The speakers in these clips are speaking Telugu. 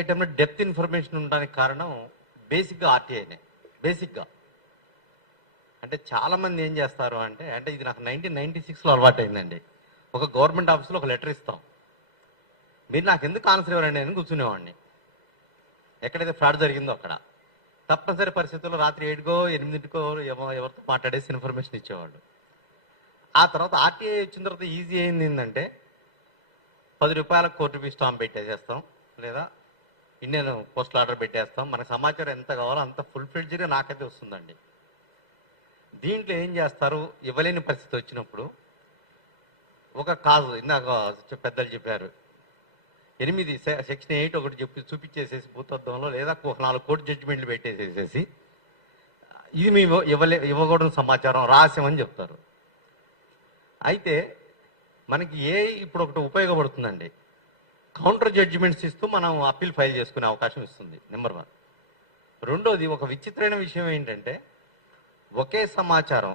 ఐటెంలో డెప్త్ ఇన్ఫర్మేషన్ ఉండడానికి కారణం బేసిక్గా ఆర్టీఐనే. బేసిక్గా అంటే చాలామంది ఏం చేస్తారు అంటే ఇది నాకు 1996లో అలవాటు అయిందండి. ఒక గవర్నమెంట్ ఆఫీస్లో ఒక లెటర్ ఇస్తాం, మీరు నాకు ఎందుకు ఆన్సర్ ఇవ్వరండి అని కూర్చునేవాడిని. ఎక్కడైతే ఫ్రాడ్ జరిగిందో అక్కడ తప్పనిసరి పరిస్థితుల్లో రాత్రి 7కో 8కో ఎవరితో మాట్లాడేసి ఇన్ఫర్మేషన్ ఇచ్చేవాడు. ఆ తర్వాత ఆర్టీఐ వచ్చిన తర్వాత ఈజీ అయింది ఏంటంటే 10 రూపాయలకు కోర్టు ఫీ స్టాంప్ పెట్టేసేస్తాం, లేదా ఇండియన్ పోస్టల్ ఆర్డర్ పెట్టేస్తాం. మనకు సమాచారం ఎంత కావాలో అంత ఫుల్ ఫ్లెడ్జ్గా నాకైతే వస్తుందండి. దీంట్లో ఏం చేస్తారు, ఇవ్వలేని పరిస్థితి వచ్చినప్పుడు ఒక కాజు ఇందాక పెద్దలు చెప్పారు 8 సెక్షన్ 8 ఒకటి చెప్పి చూపించేసేసి భూతత్వంలో లేదా 4 కోర్టు జడ్జిమెంట్లు పెట్టేసేసేసి ఇది మేము ఇవ్వకూడని సమాచారం రహస్యమని చెప్తారు. అయితే మనకి ఇప్పుడు ఒకటి ఉపయోగపడుతుందండి, కౌంటర్ జడ్జిమెంట్స్ ఇస్తూ మనం అప్పీల్ ఫైల్ చేసుకునే అవకాశం ఇస్తుంది. నెంబర్ 1. రెండోది, ఒక విచిత్రమైన విషయం ఏంటంటే ఒకే సమాచారం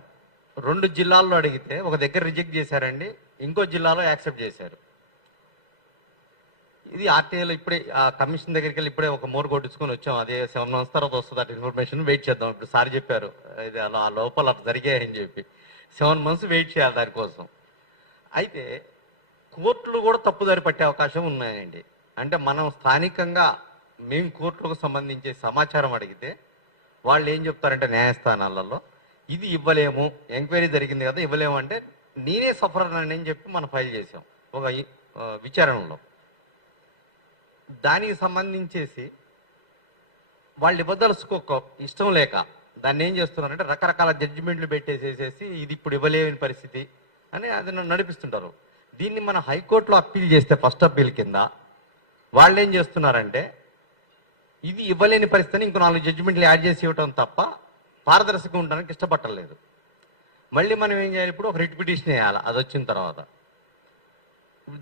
2 జిల్లాల్లో అడిగితే ఒక దగ్గర రిజెక్ట్ చేశారండి, ఇంకో జిల్లాలో యాక్సెప్ట్ చేశారు. ఇది ఆర్టీఐలో ఇప్పుడే కమిషన్ దగ్గరికి వెళ్ళి ఇప్పుడే ఒక మోర్ కొట్టించుకొని వచ్చాం. అదే 7 months తర్వాత వస్తుంది అటు ఇన్ఫర్మేషన్. వెయిట్ చేద్దాం. ఇప్పుడు సార్ చెప్పారు ఇది అలా లోపల అట్లా జరిగాయని చెప్పి 7 months వెయిట్ చేయాలి దానికోసం. అయితే కోర్టులు కూడా తప్పుదారి పట్టే అవకాశం ఉన్నాయండి. అంటే మనం స్థానికంగా మేము కోర్టులకు సంబంధించి సమాచారం అడిగితే వాళ్ళు ఏం చెప్తారంటే న్యాయస్థానాలలో ఇది ఇవ్వలేము, ఎంక్వైరీ జరిగింది కదా ఇవ్వలేము అంటే నేనే సఫర్ అని చెప్పి మనం ఫైల్ చేసాం ఒక విచారణలో. దానికి సంబంధించేసి వాళ్ళు ఇవ్వదలుచుకోక ఇష్టం లేక దాన్ని ఏం చేస్తున్నారంటే రకరకాల జడ్జిమెంట్లు పెట్టేసేసేసి ఇది ఇప్పుడు ఇవ్వలేని పరిస్థితి అని అది నడిపిస్తుంటారు. దీన్ని మన హైకోర్టులో అప్పీల్ చేస్తే ఫస్ట్ అప్పీల్ కింద వాళ్ళు ఏం చేస్తున్నారంటే ఇది ఇవ్వలేని పరిస్థితిని ఇంకో 4 జడ్జిమెంట్లు యాడ్ చేసి ఇవ్వటం తప్ప పారదర్శకంగా ఉండడానికి ఇష్టపట్టలేదు. మళ్ళీ మనం ఏం చేయాలి, ఇప్పుడు ఒక రిట్ పిటిషన్ వేయాలి. అది వచ్చిన తర్వాత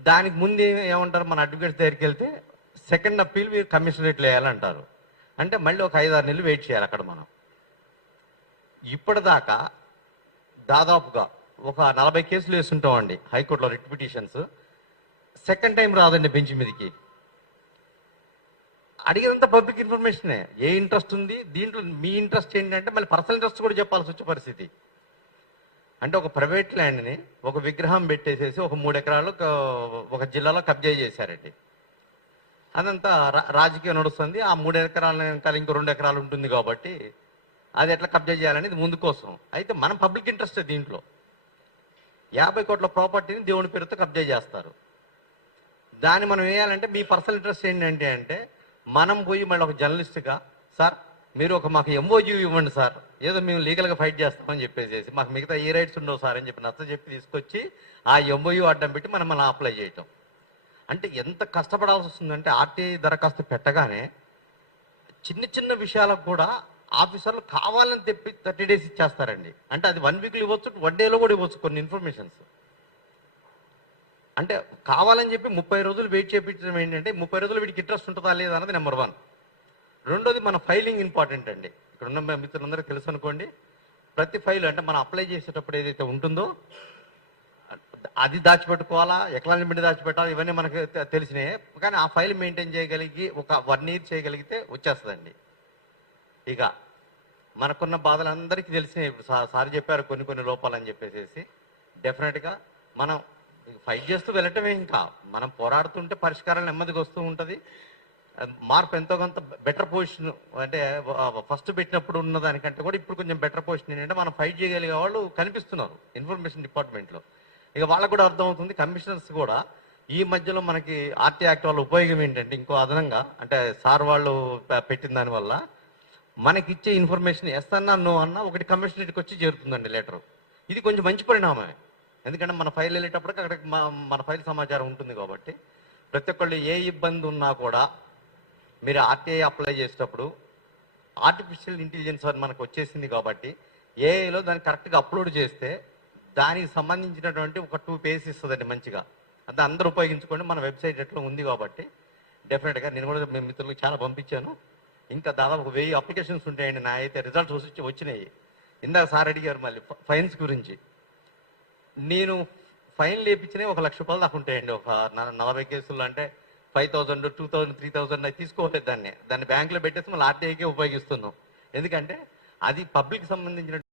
దానికి ముందు ఏమంటారు, మన అడ్వకేట్స్ దగ్గరికి వెళ్తే సెకండ్ అప్పీల్ మీరు కమిషనరేట్లో వేయాలంటారు. అంటే మళ్ళీ ఒక 5-6 నెలలు వెయిట్ చేయాలి అక్కడ మనం. ఇప్పటిదాకా దాదాపుగా ఒక 40 కేసులు వేస్తుంటామండి హైకోర్టులో రిట్ పిటిషన్స్. సెకండ్ టైం రాదండి బెంచ్ మీదకి. అడిగినంత పబ్లిక్ ఇన్ఫర్మేషనే. ఏ ఇంట్రెస్ట్ ఉంది దీంట్లో, మీ ఇంట్రెస్ట్ ఏంటంటే మళ్ళీ పర్సనల్ ఇంట్రెస్ట్ కూడా చెప్పాల్సి వచ్చే పరిస్థితి. అంటే ఒక ప్రైవేట్ ల్యాండ్ని ఒక విగ్రహం పెట్టేసేసి ఒక 3 ఎకరాలు ఒక జిల్లాలో కబ్జా చేశారండి. అదంతా రాజకీయం నడుస్తుంది. ఆ 3 ఎకరాల ఇంకా ఇంకో 2 ఎకరాలు ఉంటుంది కాబట్టి అది ఎట్లా కబ్జా చేయాలనేది ముందు కోసం. అయితే మనం పబ్లిక్ ఇంట్రెస్ట్ దీంట్లో 50 కోట్ల ప్రాపర్టీని దేవుని పేరుతో కబ్జా చేస్తారు. దాన్ని మనం వేయాలంటే మీ పర్సనల్ ఇంట్రెస్ట్ ఏంటంటే అంటే మనం పోయి మళ్ళీ ఒక జర్నలిస్ట్గా సార్ మీరు మాకు ఎంఓయూ ఇవ్వండి సార్, ఏదో మేము లీగల్గా ఫైట్ చేస్తామని చెప్పేసి మాకు మిగతా ఏ రైట్స్ ఉండవు సార్ అని చెప్పి నచ్చ చెప్పి తీసుకొచ్చి ఆ ఎంఓయూ అడ్డం పెట్టి మనం అలా అప్లై చేయటం. అంటే ఎంత కష్టపడాల్సి వస్తుందంటే ఆర్టీఐ దరఖాస్తు పెట్టగానే చిన్న చిన్న విషయాలకు కూడా ఆఫీసర్లు కావాలని తెప్పి 30 days ఇచ్చేస్తారండి. అంటే అది 1 weekలో ఇవ్వచ్చు, 1 dayలో కూడా ఇవ్వచ్చు కొన్ని ఇన్ఫర్మేషన్స్. అంటే కావాలని చెప్పి 30 రోజులు వెయిట్ చేయించడం ఏంటంటే 30 రోజులు వీడికి ఇంట్రెస్ట్ ఉంటుందా లేదా అన్నది నెంబర్ 1. రెండోది మన ఫైలింగ్ ఇంపార్టెంట్ అండి. ఇక్కడ ఉన్న మిత్రులందరికీ తెలుసు అనుకోండి, ప్రతి ఫైల్ అంటే మనం అప్లై చేసేటప్పుడు ఏదైతే ఉంటుందో అది దాచిపెట్టుకోవాలా, ఎక్నాలజ్మెంట్ దాచిపెట్టాలి, ఇవన్నీ మనకు తెలిసినాయి. కానీ ఆ ఫైల్ మెయింటైన్ చేయగలిగి ఒక 1 year చేయగలిగితే వచ్చేస్తుందండి. ఇక మనకున్న బాధలందరికీ తెలిసినాయి. ఇప్పుడు సార్ చెప్పారు కొన్ని లోపాలని చెప్పేసి డెఫినెట్గా మనం ఫైట్ చేస్తూ వెళ్ళటమే. ఇంకా మనం పోరాడుతుంటే పరిష్కారం నెమ్మదిగా వస్తూ ఉంటుంది. మార్పు ఎంతో కొంత బెటర్ పొజిషన్ అంటే ఫస్ట్ పెట్టినప్పుడు ఉన్న దానికంటే కూడా ఇప్పుడు కొంచెం బెటర్ పొజిషన్ ఏంటంటే మనం ఫైట్ చేయగలిగే వాళ్ళు కనిపిస్తున్నారు ఇన్ఫర్మేషన్ డిపార్ట్మెంట్లో. ఇక వాళ్ళకు కూడా అర్థమవుతుంది. కమిషనర్స్ కూడా ఈ మధ్యలో మనకి ఆర్టీ యాక్ట్ వాళ్ళ ఉపయోగం ఏంటంటే ఇంకో అదనంగా అంటే సార్ వాళ్ళు పెట్టిన దానివల్ల మనకి ఇచ్చే ఇన్ఫర్మేషన్ ఎస్ అన్నా నో అన్నా ఒకటి కమిషనరేట్కి వచ్చి చేరుతుందండి లెటర్. ఇది కొంచెం మంచి పరిణామమే. ఎందుకంటే మన ఫైల్ వెళ్ళేటప్పటికి అక్కడికి మన ఫైల్ సమాచారం ఉంటుంది కాబట్టి ప్రతి ఒక్కళ్ళు ఏ ఇబ్బంది ఉన్నా కూడా మీరు ఆర్టీఐ అప్లై చేసేటప్పుడు ఆర్టిఫిషియల్ ఇంటెలిజెన్స్ అని మనకు వచ్చేసింది కాబట్టి ఏఐలో దాన్ని కరెక్ట్గా అప్లోడ్ చేస్తే దానికి సంబంధించినటువంటి ఒక 2 pages ఇస్తుందండి మంచిగా. అంటే అందరూ ఉపయోగించుకోండి. మన వెబ్సైట్ ఎట్లా ఉంది కాబట్టి డెఫినెట్గా నేను కూడా మీ మిత్రులకు చాలా పంపించాను. ఇంకా దాదాపు 1000 అప్లికేషన్స్ ఉంటాయండి. నా అయితే రిజల్ట్స్ వచ్చినాయి. ఇందాక సార్ అడిగారు మళ్ళీ ఫైన్స్ గురించి. నేను ఫైన్ లేపించినవి 1 లక్ష రూపాయలు దాకా ఉంటాయండి. ఒక 40 కేసులు అంటే 5,000 2,000 3,000 అది తీసుకోలేదు, దాన్ని బ్యాంకులో పెట్టేసి మళ్ళీ ఆర్టీఐకే ఉపయోగిస్తున్నాం. ఎందుకంటే అది పబ్లిక్ సంబంధించిన